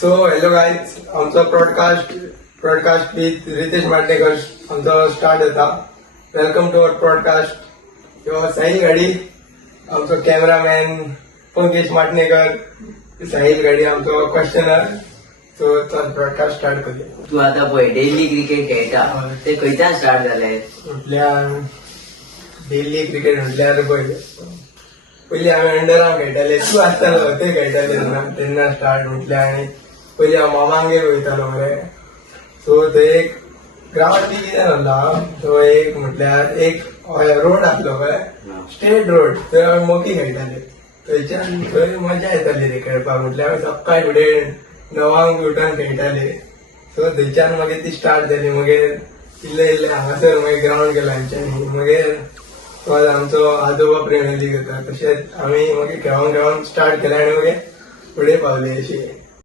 So hello guys, आमचा broadcast with Ritesh Matnekar आमचा start होता. Welcome to our broadcast. किंवा साहिल गाडी आमचो कॅमेरामॅन, पंकज माटणेकर, साहिल गाडी आमचो क्वेश्चनर. सो चल ब्रॉडकास्ट स्टार्ट करूया. तू आता पळय डेली क्रिकेट खेळटा ते खंयच्यान स्टार्ट जालें? म्हटल्यार डेली क्रिकेट म्हटल्यार पयलीं आमी अंडर खेळटाले. तू आसतालो ते खेळटाले तेन्ना स्टार्ट म्हटल्यार. आनी पयलीं हांव मामांगेर वयतालो मरे. सो थंय एक ग्रावंड बी कितें आसला, तो एक म्हटल्यार एक रोड आसलो पळय, स्ट्रेट रोड. थंय आमी मोकी खेळटाले. थंयच्यान थंय मजा येताली रे खेळपाक. म्हटल्यार सकाळी फुडें 9 उठून खेळटाले. सो थंयच्यान मागीर ती स्टार्ट जाली. मागीर इल्ले इल्ले हांगासर मागीर ग्रावंड केला आमच्यांनी. मागीर तो आमचो आजोबा प्रिमियर लीग करता. तशेंच आमी मागीर खेळोन स्टार्ट केलें आनी मागीर फुडें पावले. अशी